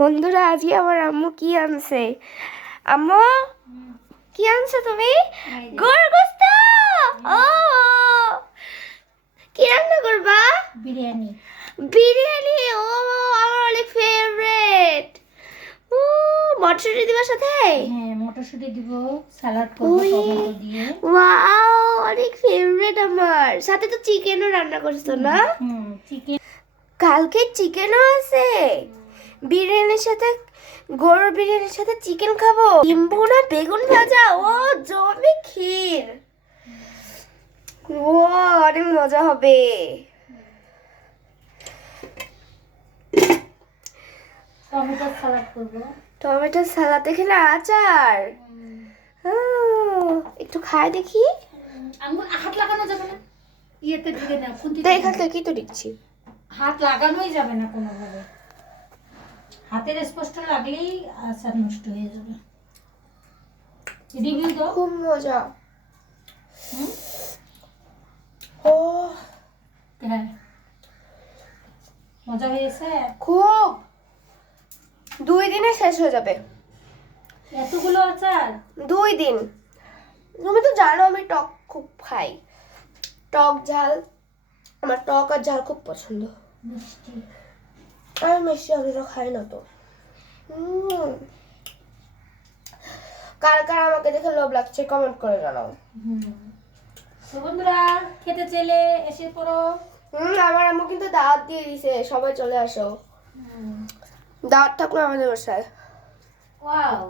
বন্ধুরা, আজকে আমার আম্মু কি আনছে? আম্মু কি আনছো তুমি? গরুর গোশত। ও, কি রান্না করবা? বিরিয়ানি। বিরিয়ানি। ও, আমার অনেক ফেভারিট। ও, মটরশুঁটি দিবা সাথে? হ্যাঁ, মটরশুঁটি দিব, সালাদ করব টমেটো দিয়ে। ওয়াও, অনেক ফেভারিট আমার। সাথে তো চিকেনও রান্না করছো না? চিকেন। কালকে চিকেনও আছে বিরিয়ানির সাথে। গরুর বিরিয়ানির সাথে চিকেন খাবো, ডিম ভুনা, বেগুন ভাজা, ও জমে ক্ষীর। ও, অনেক মজা হবে। টমেটোর সালাদ করব। টমেটো সালাদ, এখানে আচার। একটু খাই দেখি। আঙুল হাত লাগানো যাবে না, ইয়েতে ঢুকে না, তো এখান থেকে তো দিচ্ছি। হাত লাগানোই যাবে না কোনোভাবে। হাতের স্পর্শ লাগলেই আচার নষ্ট হয়ে যাবে। রিভিউ দাও। খুব মজা। ও, হ্যাঁ, মজা হয়েছে। খুব। 2 দিনে শেষ হয়ে যাবে। এতগুলো আচার? 2 দিন। তুমি তো জানো আমি টক খুব খাই। টক ঝাল, আমার টক আর ঝাল খুব পছন্দ। মিষ্টি। আর মিষ্টি আমি তো খাই না তো। কার কার আমাকে দেখে লোভ লাগছে কমেন্ট করে জানাও। তো বন্ধুরা, খেতে চাইলে এসে পড়ো। আমার আম্মু কিন্তু দাওয়াত দিয়ে দিছে, সবাই চলে আসো। দাওয়াত থাকলো আমাদের বাসায়। ওয়াও।